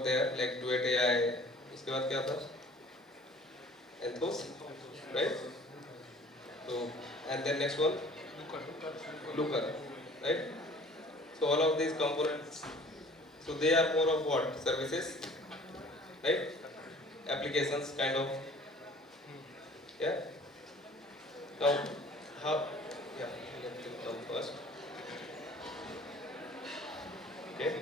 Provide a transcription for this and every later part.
were there like Duet AI. उसके बाद क्या था? Enthos, right? So and then next one, Looker, right? So all of these components, so they are more of what? Services, right? Applications kind of, yeah. Now how? Yeah, let them come first. Okay.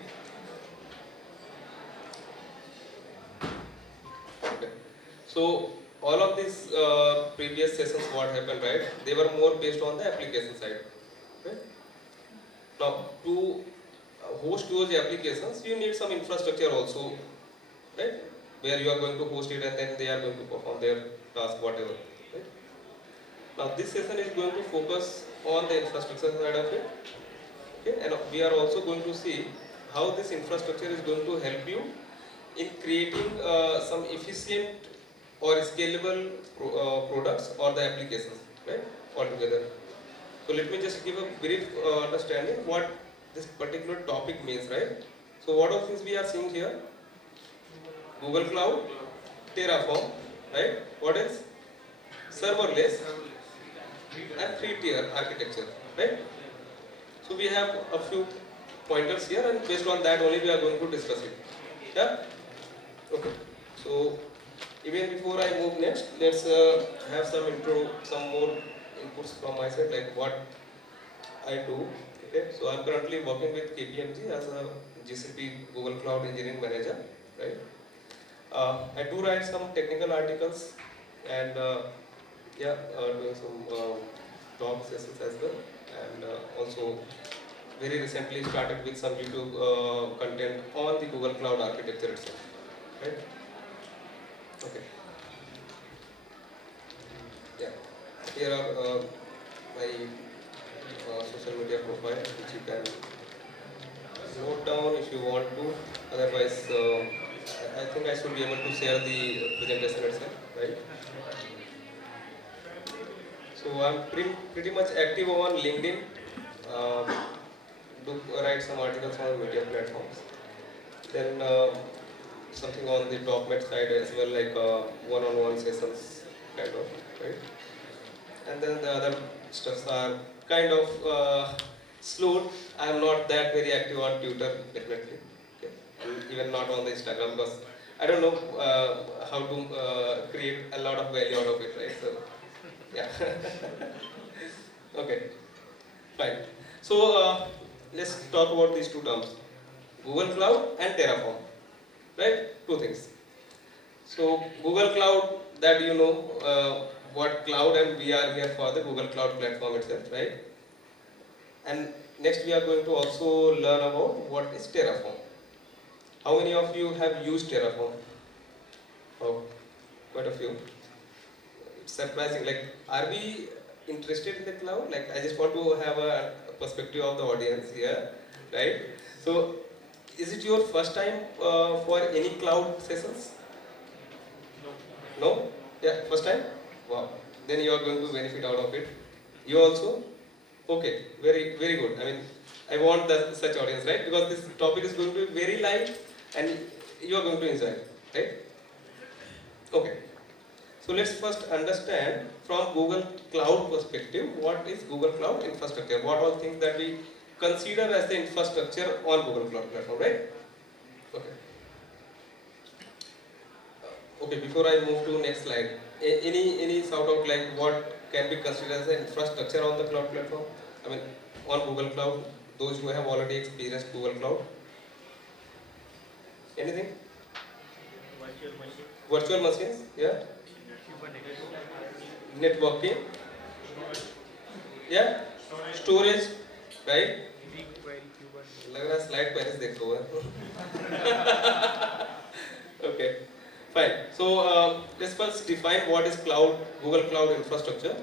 Okay. So all of these previous sessions, what happened, right? They were more based on the application side. Right? Now to host those applications, you need some infrastructure also, right? Where you are going to host it and then they are going to perform their task, whatever. Right? Now this session is going to focus on the infrastructure side of it. Okay? And we are also going to see how this infrastructure is going to help you in creating some efficient or scalable products or the applications, right, altogether. So let me just give a brief understanding what this particular topic means, right? So what are things we are seeing here? Google Cloud, Terraform, right? What else? Serverless and three-tier architecture, right? So we have a few pointers here, and based on that only we are going to discuss it. Yeah? Okay. So even before I move next, let's have some more inputs from my side, like what I do. Okay, so I'm currently working with KPMG as a GCP Google Cloud Engineering Manager, right? I do write some technical articles and doing some talk sessions as well, and also very recently started with some YouTube content on the Google Cloud architecture itself, right? Okay. Yeah. Here are my social media profile, which you can note down if you want to. Otherwise, I think I should be able to share the presentation itself, right? So I'm pretty much active on LinkedIn. Um, do write some articles on media platforms. Then something on the .NET side as well, like one-on-one sessions, kind of, right? And then the other stuffs are kind of slowed. I am not that very active on Twitter, definitely. Okay. And even not on the Instagram, because I don't know how to create a lot of value out of it, right? So, yeah. Okay, fine. So let's talk about these two terms, Google Cloud and Terraform, right? Two things. So Google Cloud, that you know what cloud, and we are here for the Google Cloud platform itself, right? And next we are going to also learn about what is Terraform. How many of you have used Terraform? Oh, quite a few. It's surprising. Like, are we interested in the cloud? Like, I just want to have a perspective of the audience here, right? So, is it your first time for any cloud sessions? No? Yeah, first time? Wow. Then you are going to benefit out of it. You also? Okay, very good. I mean, I want such audience, right? Because this topic is going to be very light and you are going to enjoy it, right? Okay. So let's first understand from Google Cloud perspective, what is Google Cloud infrastructure? What all things that we consider as the infrastructure on Google Cloud platform, right? Okay. Okay, before I move to next slide, any sort of like what can be considered as an infrastructure on the cloud platform? I mean, on Google Cloud, those who have already experienced Google Cloud. Anything? Virtual machine. Virtual machines, yeah. Networking, yeah. Storage, right? लग रहा slide पहले से देखो Okay, fine. So let's first define what is cloud, Google Cloud infrastructure.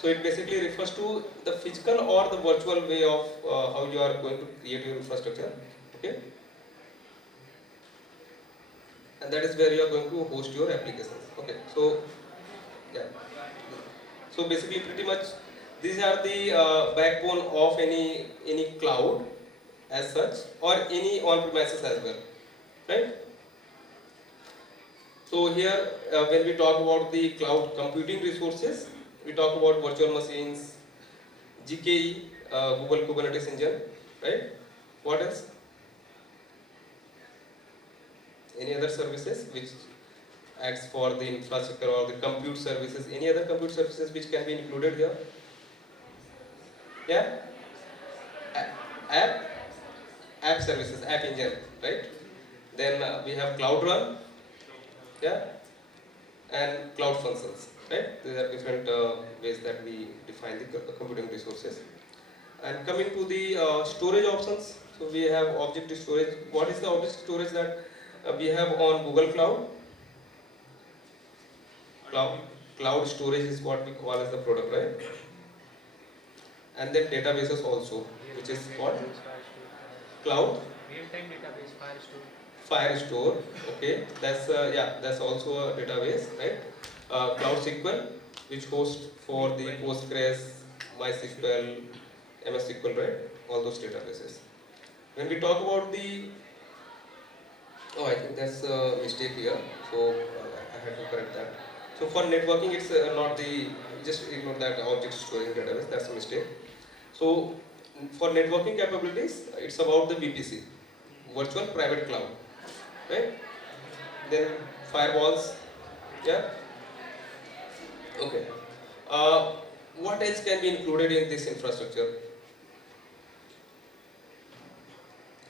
So it basically refers to the physical or the virtual way of how you are going to create your infrastructure. Okay, and that is where you are going to host your applications. Okay, so yeah. So basically, pretty much these are the backbone of any cloud as such, or any on-premises as well, right? So here, when we talk about the cloud computing resources, we talk about virtual machines, GKE, Google Kubernetes Engine, right? What else? Any other services which acts for the infrastructure or the compute services? Any other compute services which can be included here? Yeah? App? App services, app engine, right? Then we have Cloud Run, yeah? And Cloud Functions, right? These are different ways that we define the computing resources. And coming to the storage options, so we have object storage. What is the object storage that we have on Google Cloud? Cloud, cloud storage is what we call as the product, right? And then databases also, which is what? Cloud Real-time database, Firestore. Firestore. Okay, that's yeah, that's also a database, right? Cloud SQL, which hosts for the Postgres, MySQL, MS SQL, right? All those databases. When we talk about the, oh, I think that's a mistake here. So I had to correct that. So for networking, it's not the, just ignore that object storage database. That's a mistake. So for networking capabilities, it's about the VPC, virtual private cloud, right? Then firewalls, yeah. Okay. Uh, what else can be included in this infrastructure?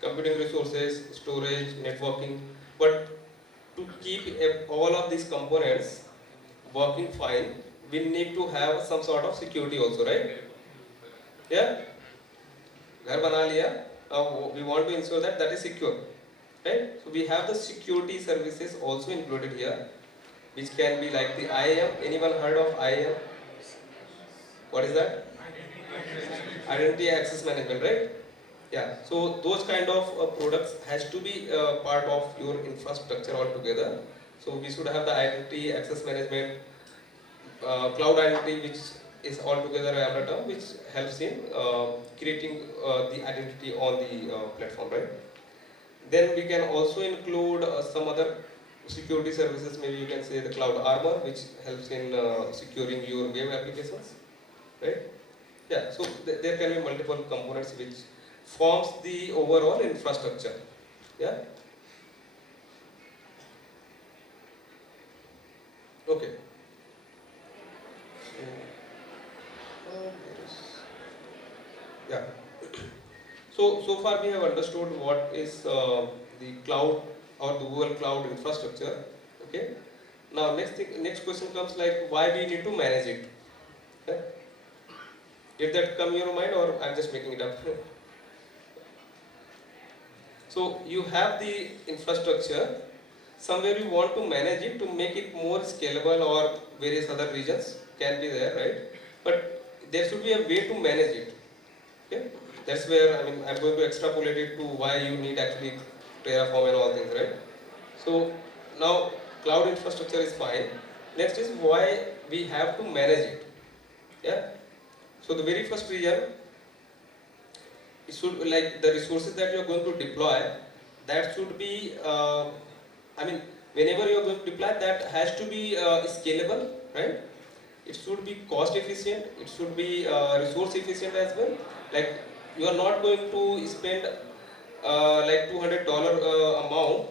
Computing resources, storage, networking. But to keep all of these components working fine, we need to have some sort of security also, right? Yeah. घर बना लिया. We want to ensure that that is secure, right? So we have the security services also included here, which can be like the IAM. Anyone heard of IAM? What is that? Identity access management, right? Yeah. So those kind of products has to be part of your infrastructure altogether. So we should have the identity access management, cloud identity, which is altogether a term which helps in creating the identity on the platform, right? Then we can also include some other security services. Maybe you can say the cloud armor, which helps in securing your web applications, right? Yeah. So there can be multiple components which forms the overall infrastructure. Yeah. Okay. Yeah. So far we have understood what is the cloud or the Google Cloud infrastructure. Okay. Now next question comes like why we need to manage it. Okay? Did that come in your mind or I'm just making it up? So you have the infrastructure. Somewhere you want to manage it to make it more scalable or various other regions can be there, right? But there should be a way to manage it. Okay? That's where I'm going to extrapolate it to why you need actually Terraform and all things, right? So now cloud infrastructure is fine. Next is why we have to manage it. Yeah. So the very first reason, it should like the resources that you are going to deploy. That should be, whenever you are going to deploy, that has to be scalable, right? It should be cost efficient. It should be resource efficient as well. Like you are not going to spend like $200 amount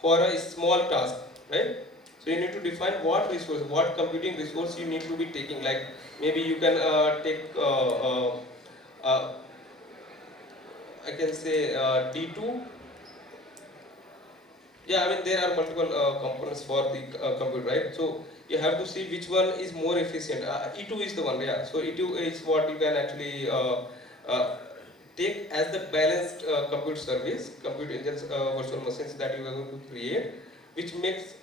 for a small task, right? So you need to define what resource, what computing resource you need to be taking. Like maybe you can take, I can say D2. Yeah, there are multiple components for the compute, right? So you have to see which one is more efficient. E2 is the one, yeah. So E2 is what you can actually uh, take as the balanced compute service, compute engines, virtual machines that you are going to create, which makes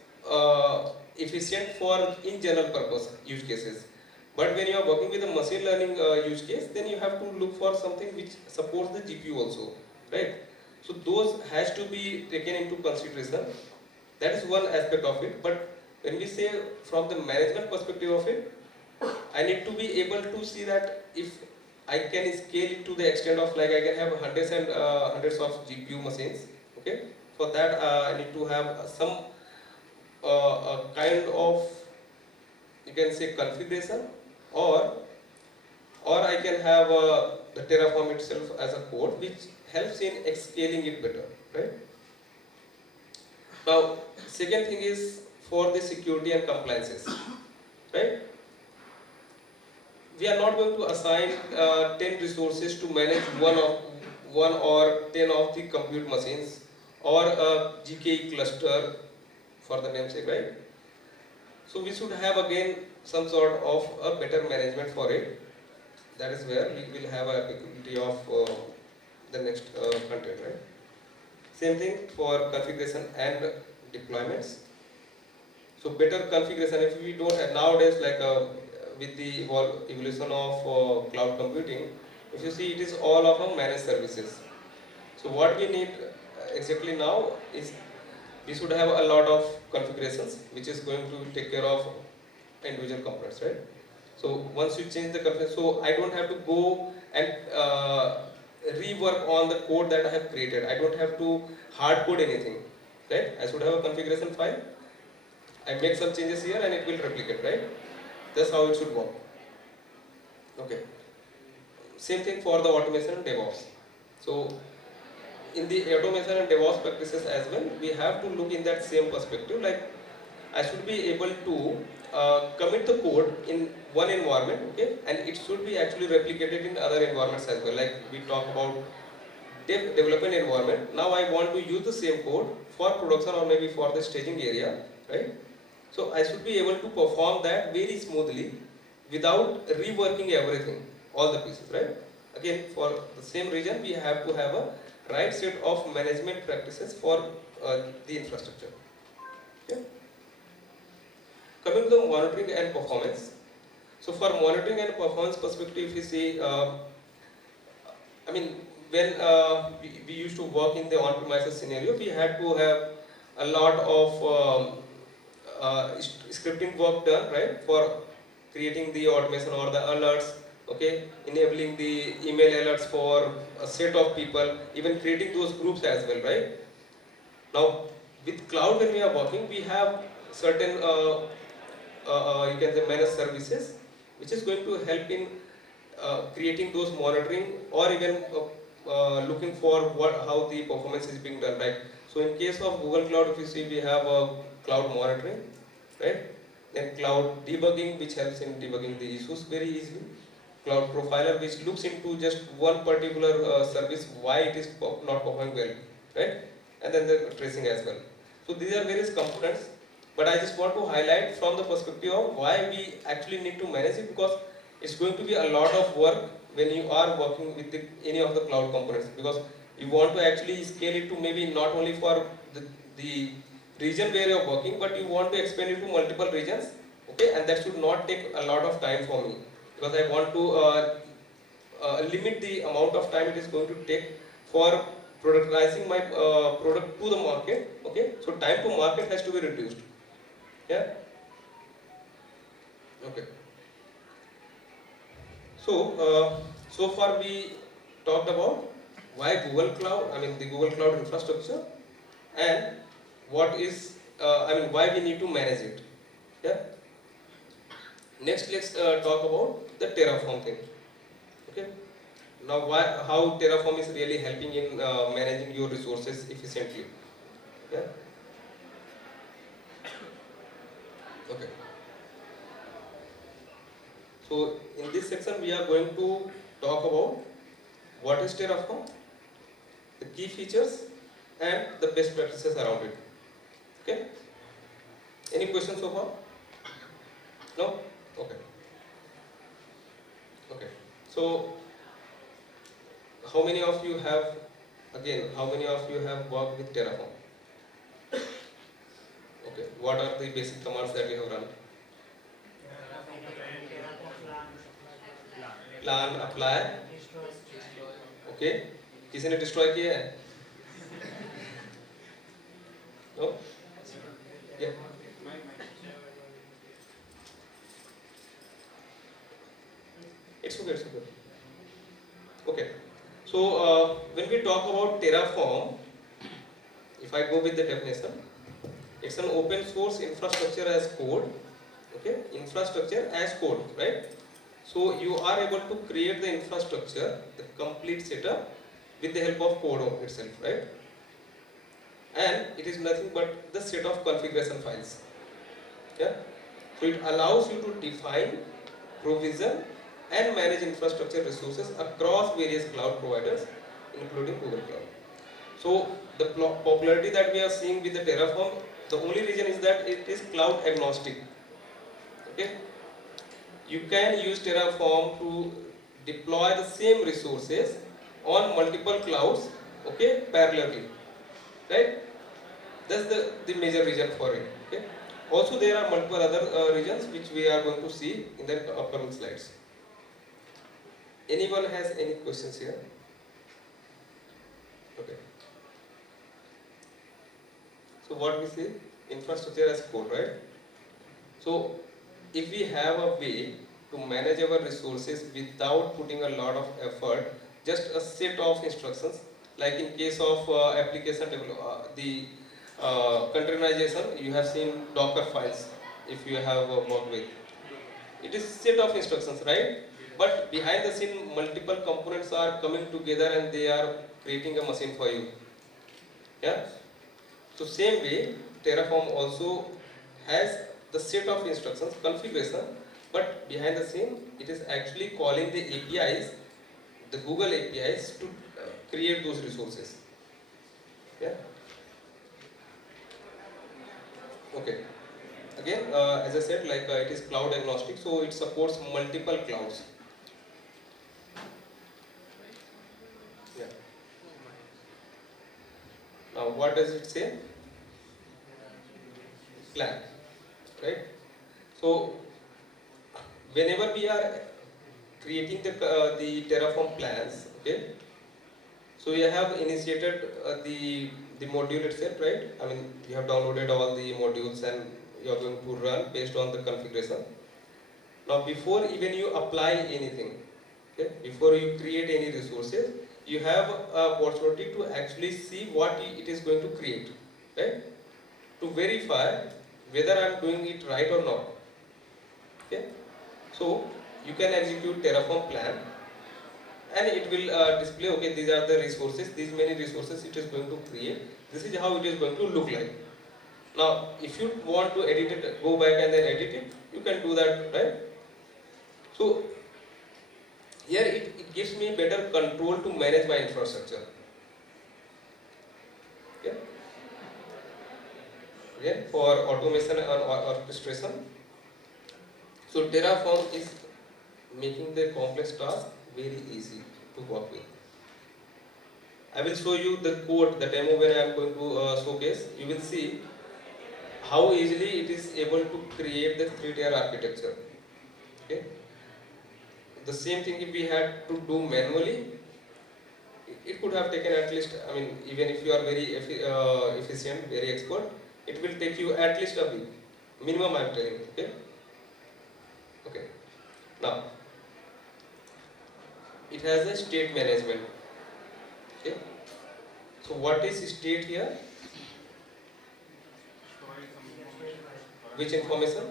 efficient for in general purpose use cases. But when you are working with a machine learning use case, then you have to look for something which supports the GPU also, right? So those has to be taken into consideration. That is one aspect of it. But when we say from the management perspective of it, I need to be able to see that if I can scale it to the extent of like I can have hundreds and hundreds of GPU machines. Okay, for that I need to have some a kind of, you can say, configuration, or I can have the Terraform itself as a code which helps in scaling it better, right? Now, second thing is for the security and compliances, right? We are not going to assign 10 resources to manage one or 10 of the compute machines or a GKE cluster for the namesake, right? So we should have again some sort of a better management for it. That is where we will have a applicability of the next content, right? Same thing for configuration and deployments. So better configuration, if we don't have nowadays, like with the evolution of cloud computing, if you see, it is all of a managed services. So what we need exactly now is we should have a lot of configurations which is going to take care of individual components, right? So once you change the configuration, so I don't have to go and rework on the code that I have created. I don't have to hard code anything, right? I should have a configuration file. I make some changes here and it will replicate, right? That's how it should work. Okay. Same thing for the automation and DevOps. So in the automation and DevOps practices as well, we have to look in that same perspective. Like I should be able to commit the code in one environment, okay, and it should be actually replicated in other environments as well. Like we talk about development environment. Now I want to use the same code for production or maybe for the staging area, right? So I should be able to perform that very smoothly without reworking everything, all the pieces, right? Again, for the same reason, we have to have a right set of management practices for the infrastructure. Okay? Coming to the monitoring and performance. So for monitoring and performance perspective, if you see, I mean, when we used to work in the on-premises scenario, we had to have a lot of scripting work done, right, for creating the automation or the alerts, okay, enabling the email alerts for a set of people, even creating those groups as well, right? Now, with cloud when we are working, we have certain, you can say, managed services, which is going to help in creating those monitoring or even looking for how the performance is being done, right? So in case of Google Cloud, if you see, we have cloud monitoring, right? Then cloud debugging, which helps in debugging the issues very easily. Cloud profiler, which looks into just one particular service, why it is not performing well, right? And then the tracing as well. So these are various components, but I just want to highlight from the perspective of why we actually need to manage it, because it's going to be a lot of work when you are working with any of the cloud components, because you want to actually scale it to maybe not only for the region where you are working, but you want to expand it to multiple regions, okay, and that should not take a lot of time for me, because I want to limit the amount of time it is going to take for productizing my product to the market, okay, so time to market has to be reduced, yeah, okay. So, so far we talked about why Google Cloud, I mean the Google Cloud infrastructure, and what is, I mean why we need to manage it. Yeah. Next, let's talk about the Terraform thing. Okay. Now, how Terraform is really helping in managing your resources efficiently. Yeah. Okay. So in this section, we are going to talk about what is Terraform, the key features, and the best practices around it. Okay. Any questions so far? No? Okay. Okay. So, how many of you have, again, how many of you have worked with Terraform? Okay. What are the basic commands that you have run? Plan, apply. Okay. किसी ने destroy किया है? No? Yeah. It's okay, it's okay. Okay. So, when we talk about Terraform, if I go with the definition, It's an open source infrastructure as code. Okay, infrastructure as code, right? So you are able to create the infrastructure, the complete setup with the help of code itself, right? And it is nothing but the set of configuration files. Yeah. So it allows you to define, provision, and manage infrastructure resources across various cloud providers, including Google Cloud. So the popularity that we are seeing with the Terraform, the only reason is that it is cloud agnostic. Okay, you can use Terraform to deploy the same resources on multiple clouds, okay, parallelly, right? That's the major reason for it. Okay. Also, there are multiple other reasons which we are going to see in the upcoming slides. Anyone has any questions here? Okay. So what we see, infrastructure as code, right? So if we have a way to manage our resources without putting a lot of effort, just a set of instructions, like in case of application the containerization, you have seen Docker files if you have worked with. It is set of instructions, right? But behind the scene, multiple components are coming together and they are creating a machine for you. Yeah. So same way, Terraform also has the set of instructions, configuration, but behind the scene, it is actually calling the APIs, the Google APIs to create those resources. Yeah. Okay. Again, as I said, like it is cloud agnostic, so it supports multiple clouds. Yeah. Now, what does it say? Plan, right? So, whenever we are creating the Terraform plans, okay. So we have initiated the module itself, right? I mean, you have downloaded all the modules and you are going to run based on the configuration. Now, before even you apply anything, okay, before you create any resources, you have a opportunity to actually see what it is going to create, right? To verify whether I am doing it right or not. Okay, so you can execute Terraform plan, and it will display, okay, these are the resources, these many resources it is going to create. This is how it is going to look like. Now, if you want to edit it, go back and then edit it, you can do that, right? So here it gives me better control to manage my infrastructure. Okay. Again, for automation and orchestration. So Terraform is making the complex task very easy to work with. I will show you the code, the demo where I am going to showcase. You will see how easily it is able to create the 3-tier architecture. Okay. The same thing if we had to do manually, it could have taken at least, I mean, even if you are very efficient, very expert, it will take you at least a week. Minimum I am telling, okay? Okay. Now, it has a state management. Okay. So what is state here? Which information?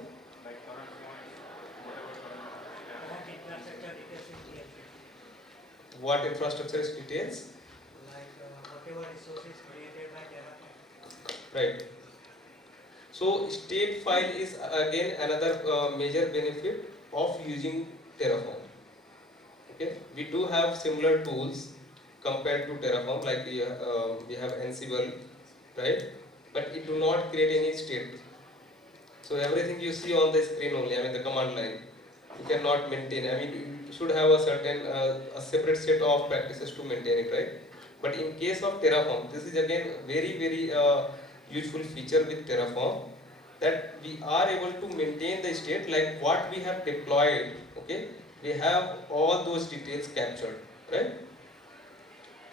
What infrastructure details? Like whatever resources created by Terraform. Right. So state file is again another major benefit of using Terraform. Okay, we do have similar tools compared to Terraform, like we have Ansible, right? But it do not create any state. So everything you see on the screen only, I mean the command line, you cannot maintain. I mean you should have a certain a separate set of practices to maintain it, right? But in case of Terraform, this is again very useful feature with Terraform, that we are able to maintain the state like what we have deployed. Okay, we have all those details captured, right?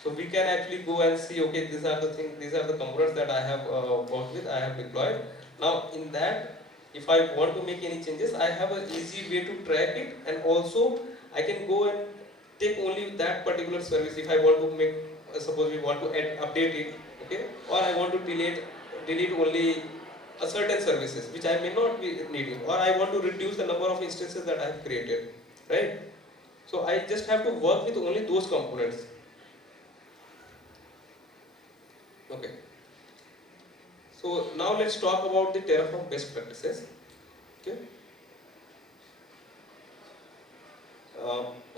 So we can actually go and see, okay, these are the things, these are the components that I have worked with, I have deployed. Now in that, if I want to make any changes, I have an easy way to track it, and also I can go and take only that particular service. If I want to make, suppose we want to update it, okay, or I want to delete only a certain services which I may not be needing, or I want to reduce the number of instances that I have created, right? So I just have to work with only those components. Okay. So now let's talk about the Terraform best practices. Okay.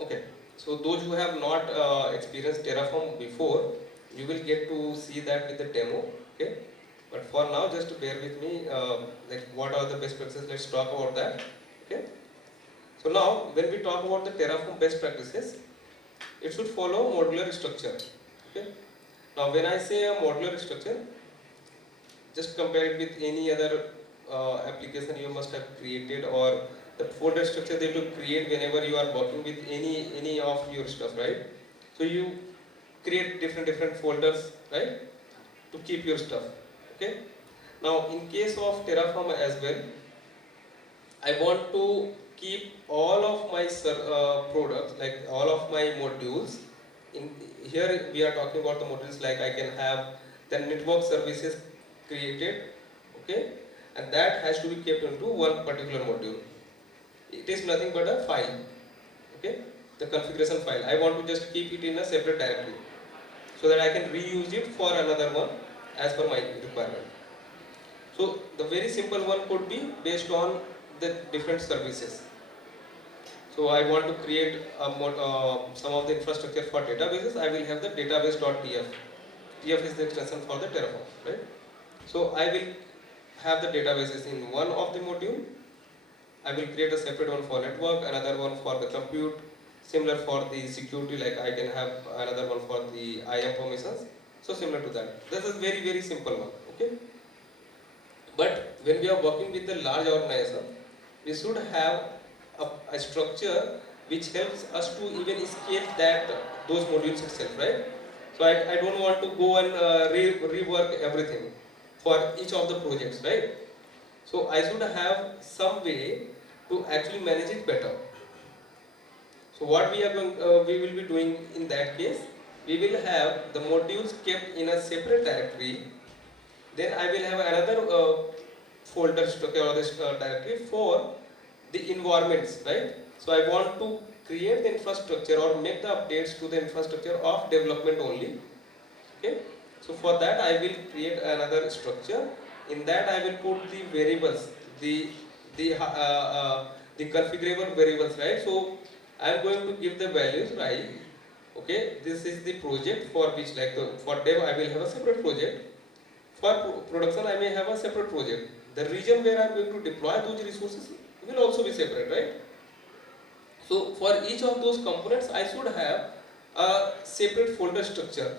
Okay. So those who have not experienced Terraform before, you will get to see that with the demo. Okay. But for now, just bear with me. Like what are the best practices? Let's talk about that. Okay. So now, when we talk about the Terraform best practices, it should follow modular structure. Okay. Now, when I say a modular structure, just compare it with any other application you must have created, or the folder structure that you create whenever you are working with any of your stuff, right? So you create different folders, right, to keep your stuff. Okay. Now, in case of Terraform as well, I want to keep all of my products, like all of my modules. In here, we are talking about the modules like I can have the network services created, okay, and that has to be kept into one particular module. It is nothing but a file, okay, the configuration file. I want to just keep it in a separate directory so that I can reuse it for another one as per my requirement. So the very simple one could be based on the different services. So I want to create some of the infrastructure for databases. I will have the database.tf. TF is the extension for the Terraform, right? So I will have the databases in one of the module. I will create a separate one for network, another one for the compute, similar for the security, like I can have another one for the IAM permissions. So similar to that. This is very simple one, okay? But when we are working with the large organization, we should have a structure which helps us to even scale that those modules itself, right? So I don't want to go and rework everything for each of the projects, right? So I should have some way to actually manage it better. So what we will be doing in that case, we will have the modules kept in a separate directory. Then I will have another folder structure or this directory for the environments, right? So I want to create the infrastructure or make the updates to the infrastructure of development only. Okay. So for that I will create another structure. In that I will put the variables, the configurable variables, right? So I am going to give the values, right? Okay. This is the project for which, like for dev I will have a separate project. For production I may have a separate project. The region where I am going to deploy those resources will also be separate, right? So for each of those components I should have a separate folder structure,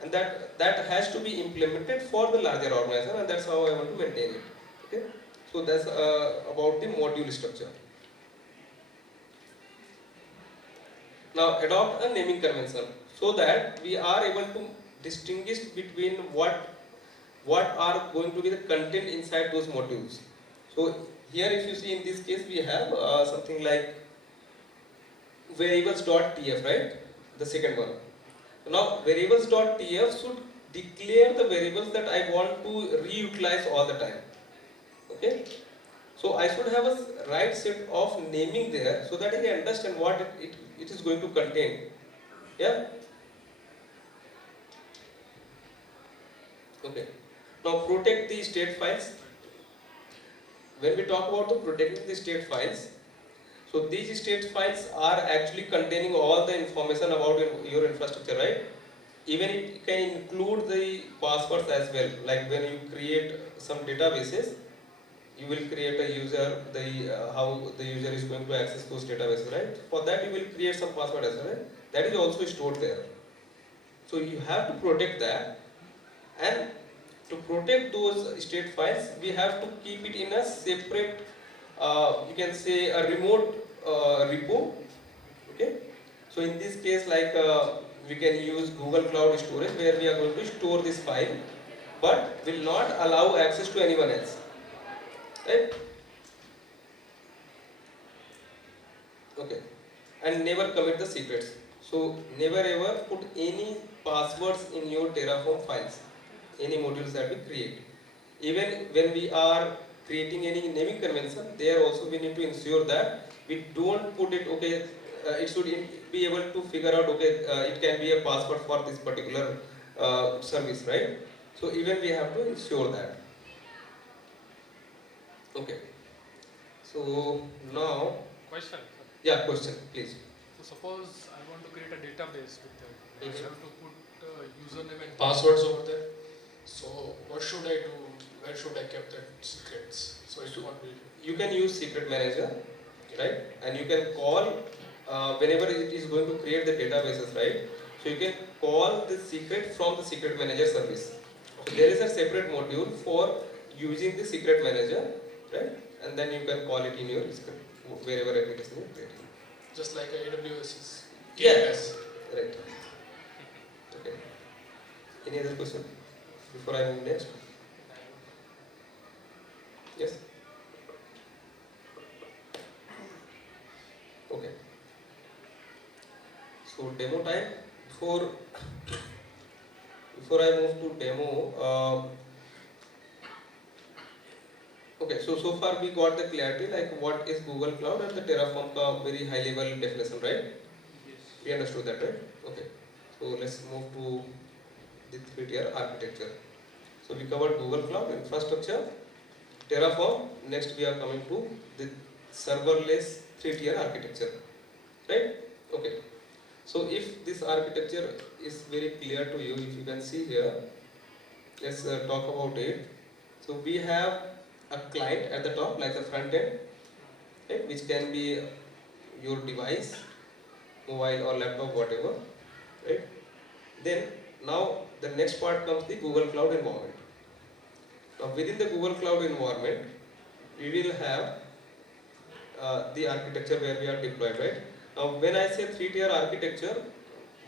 and that has to be implemented for the larger organization, and that's how I want to maintain it. Okay. So that's about the module structure. Now adopt a naming convention so that we are able to distinguish between what are going to be the content inside those modules. So here if you see in this case we have something like variables.tf, right? The second one. Now variables.tf should declare the variables that I want to reutilize all the time. Okay. So I should have a right set of naming there so that I can understand what it is going to contain. Yeah. Okay. Now protect the state files. When we talk about the protecting the state files, so these state files are actually containing all the information about your infrastructure, right? Even it can include the passwords as well. Like when you create some databases, you will create a user, how the user is going to access those databases, right? For that you will create some password as well, right? That is also stored there. So you have to protect that, and to protect those state files, we have to keep it in a separate, you can say a remote repo. Okay. So in this case, like we can use Google Cloud Storage, where we are going to store this file, but will not allow access to anyone else. Right? Okay. And never commit the secrets. So never ever put any passwords in your Terraform files, any modules that we create. Even when we are creating any naming convention, there also we need to ensure that we don't put it, okay, it should be able to figure out, okay, it can be a password for this particular service, right? So even we have to ensure that. Okay. So now, Question. yeah, question, please. So suppose I want to create a database with that. I Mhm. have to put username and passwords over there. So what should I do? Where should I keep that secrets? So it won't be. You can use secret manager, right? And you can call whenever it is going to create the databases, right? So you can call the secret from the secret manager service. So there is a separate module for using the secret manager, right? And then you can call it in your script wherever application you create. Just like AWS's Yeah. KMS. Right. Okay. Any other question before I move next? Yes. Okay. So demo time. Before I move to demo, okay. So far we got the clarity like what is Google Cloud and the Terraform ka very high level definition, right? Yes. We understood that, right? Okay. So let's move to the 3-tier architecture. So we covered Google Cloud infrastructure, Terraform. Next we are coming to the serverless 3-tier architecture, right? Okay. So if this architecture is very clear to you, if you can see here, let's talk about it. So we have a client at the top, like the front end, right, which can be your device, mobile or laptop, whatever, right? Then now the next part comes the Google Cloud environment. Now within the Google Cloud environment, we will have the architecture where we are deployed, right? Now when I say 3-tier architecture,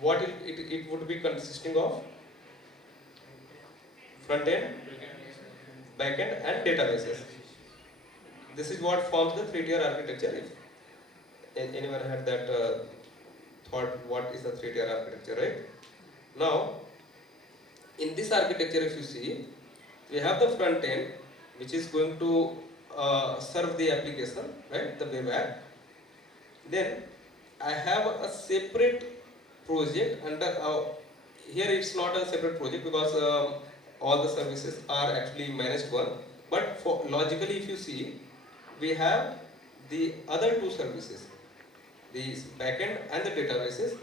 what it would be consisting of? Front end, back end and databases. This is what forms the 3-tier architecture. If anyone had that thought, what is the 3-tier architecture, right? Now, in this architecture, if you see, we have the front end, which is going to serve the application, right? The web app. Then I have a separate project under. Here it's not a separate project because all the services are actually managed one. But for logically, if you see, we have the other two services, the backend and the databases.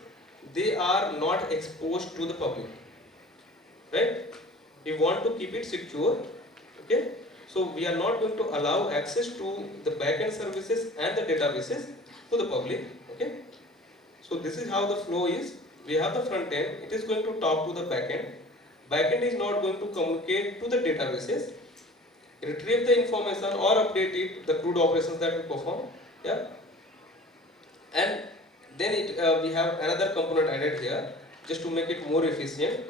They are not exposed to the public, right? We want to keep it secure, okay? So we are not going to allow access to the backend services and the databases to the public, okay? So this is how the flow is. We have the front end, it is going to talk to the backend. Backend is not going to communicate to the databases, retrieve the information or update it, the crude operations that we perform, yeah? And then we have another component added here, just to make it more efficient.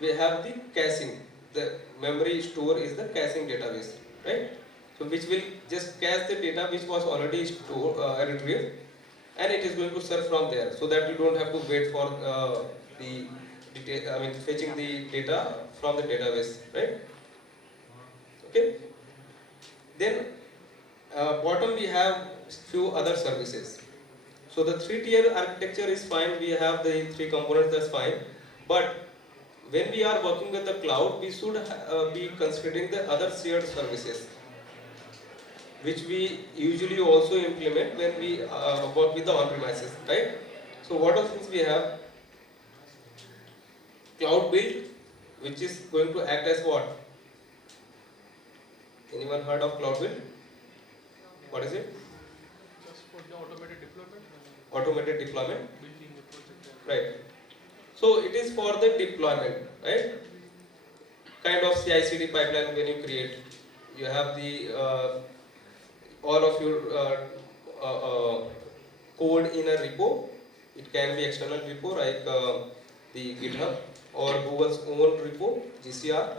We have the caching. The memory store is the caching database, right? So which will just cache the data which was already stored, retrieved, and it is going to serve from there, so that you don't have to wait for fetching the data from the database, right? Okay. Then bottom we have few other services. So the 3-tier architecture is fine. We have the 3 components, that's fine. But when we are working with the cloud, we should be considering the other shared services, which we usually also implement when we work with the on-premises, right? So what are things we have? Cloud build, which is going to act as what? Anyone heard of cloud build? What is it? Just for the automated deployment. Automated deployment, Building the project. right? So it is for the deployment, right? Kind of CI/CD pipeline when you create. You have the all of your code in a repo. It can be external repo like the GitHub or Google's own repo, GCR,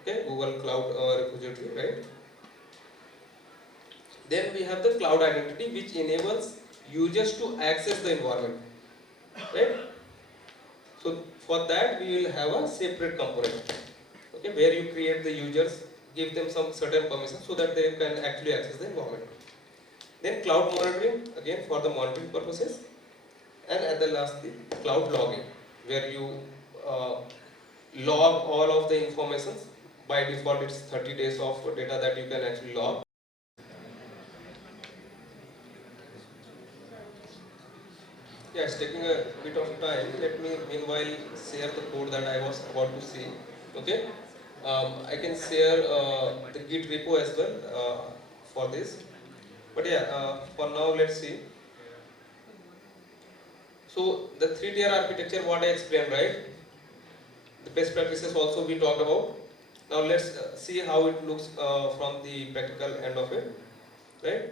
okay, Google Cloud repository, right? Then we have the cloud identity, which enables users to access the environment, right? So for that we will have a separate component, okay, where you create the users give them some certain permission so that they can actually access the environment. Then cloud monitoring, again for the monitoring purposes. And at the last, the cloud logging, where you log all of the informations. By default, it's 30 days of data that you can actually log. Yeah, it's taking a bit of time. Let me meanwhile share the code that I was about to see. Okay, I can share the Git repo as well for this. But yeah, for now let's see. So the 3-tier architecture, what I explained, right? The best practices also we talked about. Now let's see how it looks from the practical end of it, right?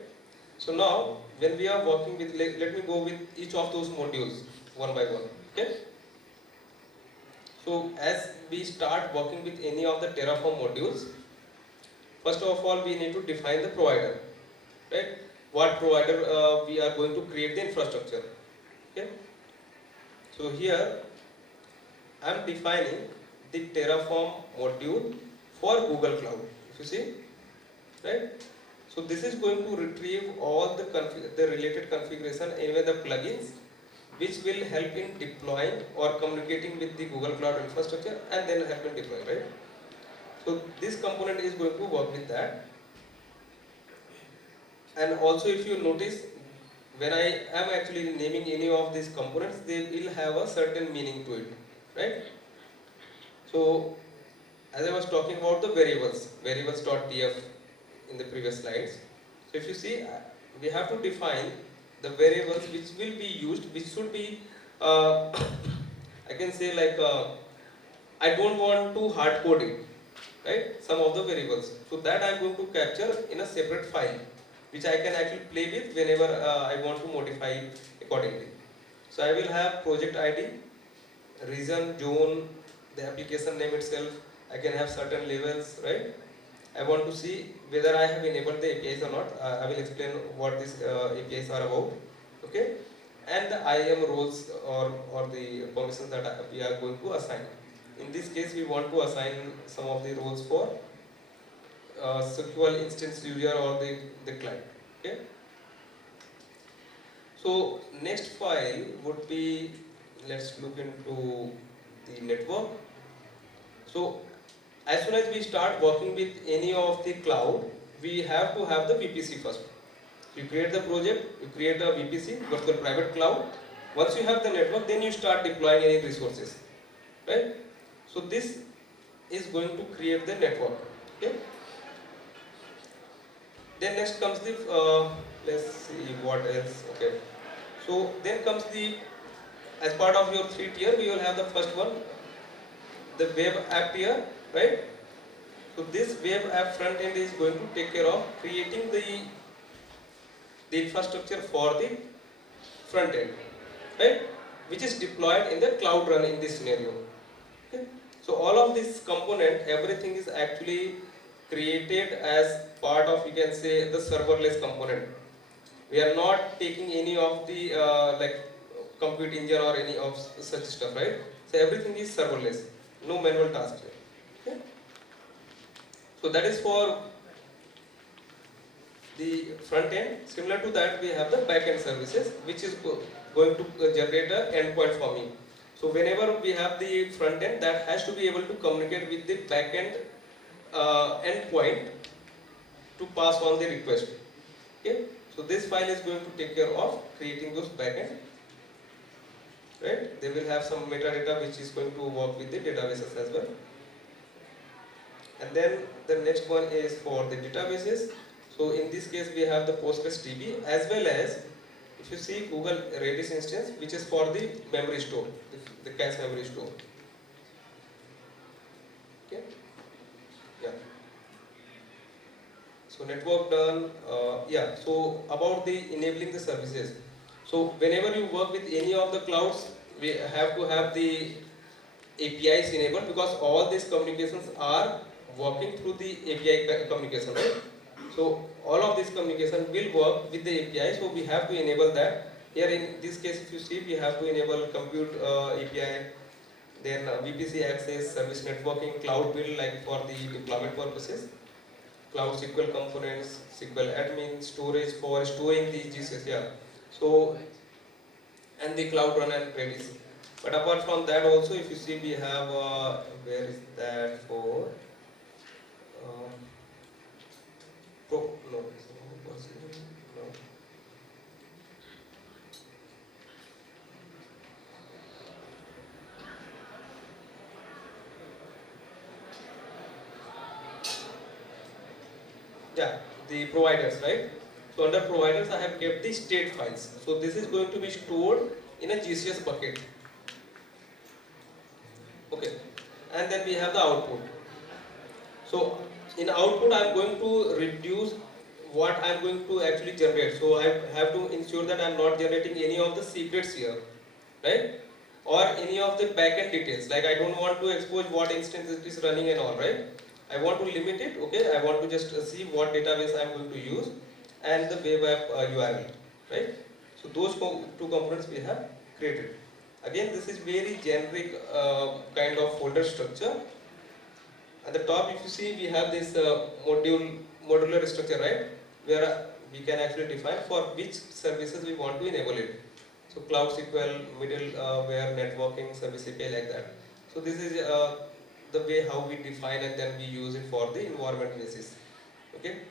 So now when we are working with, let me go with each of those modules one by one. Okay. So as we start working with any of the Terraform modules, first of all we need to define the provider, right? What provider we are going to create the infrastructure. Okay. So here I am defining the Terraform module for Google Cloud. If you see, right? So this is going to retrieve all the related configuration, even the plugins, which will help in deploying or communicating with the Google Cloud infrastructure, and then help in deploying, right? So this component is going to work with that. And also, if you notice, when I am actually naming any of these components, they will have a certain meaning to it, right? So as I was talking about the variables.df in the previous slides. So if you see, we have to define the variables which will be used, which should be, I can say like, I don't want to hard code it, right? Some of the variables. So that I am going to capture in a separate file, which I can actually play with whenever I want to modify it accordingly. So I will have project ID, region, zone, the application name itself. I can have certain labels, right? I want to see whether I have enabled the APIs or not. I will explain what these APIs are about. Okay, and the IAM roles or the permissions that we are going to assign. In this case, we want to assign some of the roles for SQL instance user or the client. Okay. So next file would be, let's look into the network. So as soon as we start working with any of the cloud, we have to have the VPC first. You create the project, you create a VPC, virtual private cloud. Once you have the network, then you start deploying any resources, right? So this is going to create the network. Okay. Then next comes the, let's see what else. Okay. So then comes the, as part of your 3-tier, we will have the first one, the web app tier, right? So this web app front end is going to take care of creating the infrastructure for the front end, right? Which is deployed in the cloud run in this scenario. Okay. So all of this component, everything is actually created as part of, you can say, the serverless component. We are not taking any of the like compute engine or any of such stuff, right? So everything is serverless, no manual task here. Okay. So that is for the front end. Similar to that, we have the back end services, which is going to generate an endpoint for me. So whenever we have the front end, that has to be able to communicate with the back end endpoint to pass on the request. Okay. So this file is going to take care of creating those backend, right? They will have some metadata which is going to work with the databases as well. And then the next one is for the databases. So in this case, we have the Postgres DB, as well as, if you see, Google Redis instance, which is for the memory store, the cache memory store. Okay. Yeah. So network done. Yeah. So about the enabling the services. So whenever you work with any of the clouds, we have to have the APIs enabled, because all these communications are working through the API communication, right? So all of this communication will work with the API. So we have to enable that. Here in this case, if you see, we have to enable compute API, then VPC access, service networking, cloud build, like for the deployment purposes. Cloud SQL components, SQL admin, storage for storing these GCS, yeah. So, and the cloud run and Redis. But apart from that also, if you see, we have, where is that for, uh, no, no. Yeah, the providers, right? So under providers, I have kept the state files. So this is going to be stored in a GCS bucket. Okay, and then we have the output. So in output, I am going to reduce what I am going to actually generate. So I have to ensure that I am not generating any of the secrets here, right? Or any of the backend details. Like I don't want to expose what instance it is running and all, right? I want to limit it. Okay, I want to just see what database I am going to use and the web app URL, right? So those two components we have created. Again, this is very generic kind of folder structure. At the top, if you see, we have this modular structure, right? Where we can actually define for which services we want to enable it. So Cloud SQL, middleware, networking, service API, like that. So this is the way how we define and then we use it for the environment basis. Okay.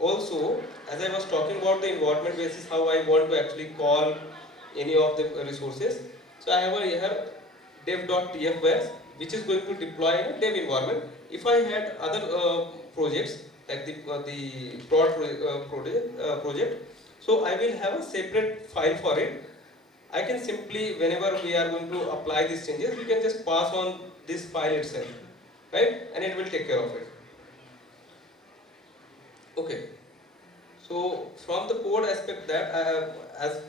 Also, as I was talking about the environment basis, how I want to actually call any of the resources. So I have a here dev.tf which is going to deploy in a dev environment. If I had other projects like the project, so I will have a separate file for it. I can simply, whenever we are going to apply these changes, we can just pass on this file itself, right? And it will take care of it. Okay. So from the code aspect, that I have, as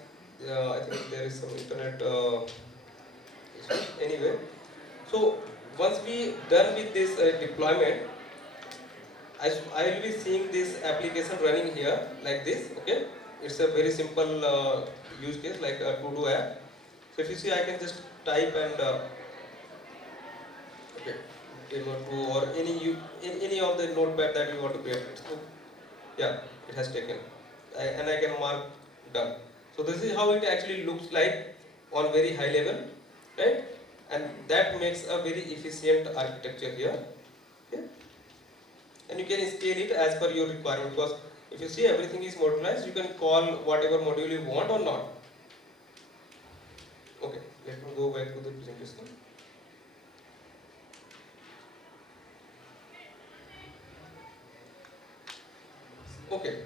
I think there is some internet issue. Anyway. So once we done with this deployment, I will be seeing this application running here like this. Okay, it's a very simple use case like a to-do app. So if you see, I can just type and okay, demo 2 or any of the notepad that you want to create. So yeah, it has taken, and I can mark done. So this is how it actually looks like on very high level, right? And that makes a very efficient architecture here. Okay? And you can scale it as per your requirement, because if you see everything is modularized, you can call whatever module you want or not. Okay, let me go back to the presentation. Okay,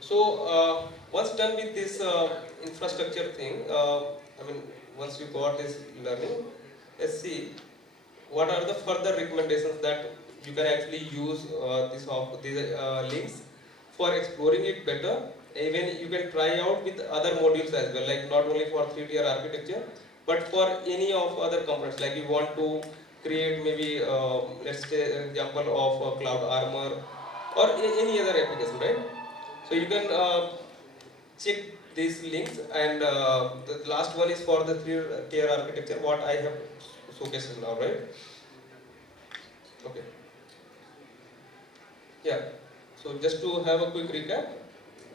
so once done with this infrastructure thing, I mean, once you got this learning, let's see what are the further recommendations that you can actually use these links for exploring it better. Even you can try out with other modules as well, like not only for 3-tier architecture, but for any of other components. Like you want to create maybe let's say an example of Cloud Armor or any other application, right? So you can check these links, and the last one is for the 3-tier architecture, what I have showcased now, right? Okay. Yeah. So just to have a quick recap,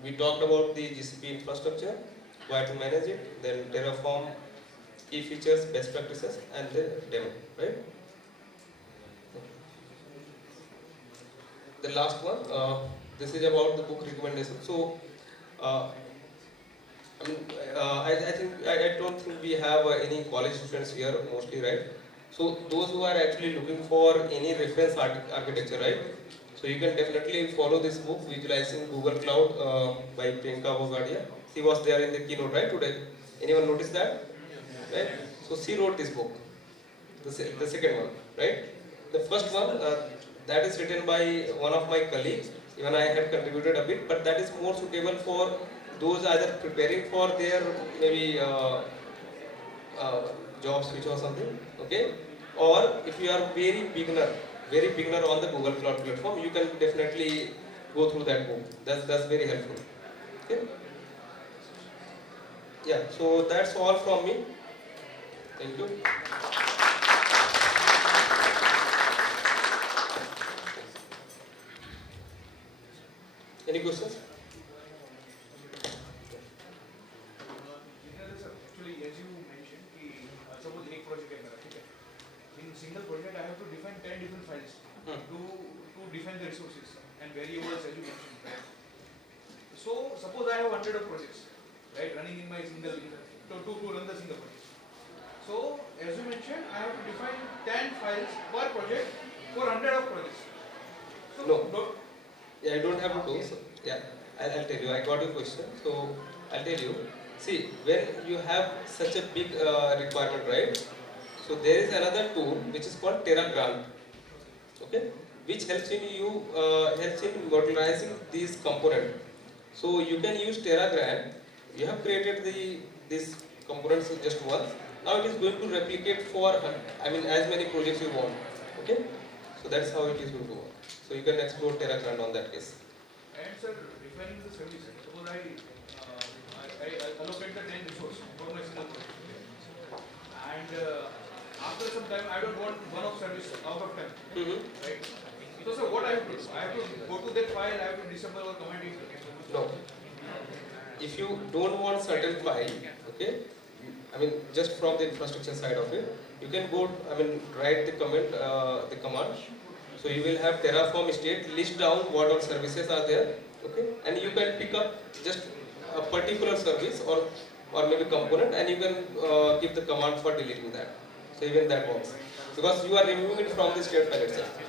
we talked about the GCP infrastructure, where to manage it, then Terraform, key features, best practices, and the demo, right? The last one, this is about the book recommendation. So, I think I don't think we have any college students here mostly, right? So those who are actually looking for any reference architecture, right? So you can definitely follow this book, Visualizing Google Cloud by Priyanka Vogadia. She was there in the keynote, right, today. Anyone notice that? Right? So she wrote this book, the second one, right? The first one, that is written by one of my colleagues. Even I had contributed a bit, but that is more suitable for those either preparing for their maybe job switch or something, okay? Or if you are very beginner on the Google Cloud platform, you can definitely go through that book. That's very helpful. Okay? Yeah, so that's all from me. Thank you. Any questions? Jitendra sir, actually as you mentioned, suppose एक project है मेरा, ठीक है? In single project I have to define 10 different files to define the resources and variables as you mentioned. Right? So suppose I have 100 of projects, right, running in my single to run the single project. So as you mentioned, I have to define 10 files per project for 100 of projects. So No. Yeah, I don't have to do so. Yeah, I'll tell you. I got your question. So I'll tell you. See, when you have such a big requirement, right? So there is another tool which is called Terraform. Okay, which helps in modularizing these components. So you can use Terraform. You have created these components just once. Now it is going to replicate for as many projects you want. Okay, so that's how it is going to work. So you can explore Terraform on that case. and sir, defining the service, suppose I allocate the 10 resources for my single project, and after some time I don't want one of service out of 10, right? So sir, what I have to do? I have to go to that file, I have to disable or comment it. No. If you don't want certain file, okay, just from the infrastructure side of it, you can go, write the command. So you will have Terraform state, list down what all services are there, okay, and you can pick up just a particular service or maybe component, and you can give the command for deleting that. So even that works because you are removing it from the state file itself.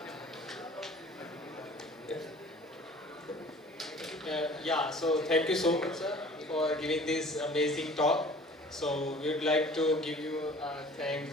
Yeah, so thank you so much, sir, for giving this amazing talk. So we would like to give you thanks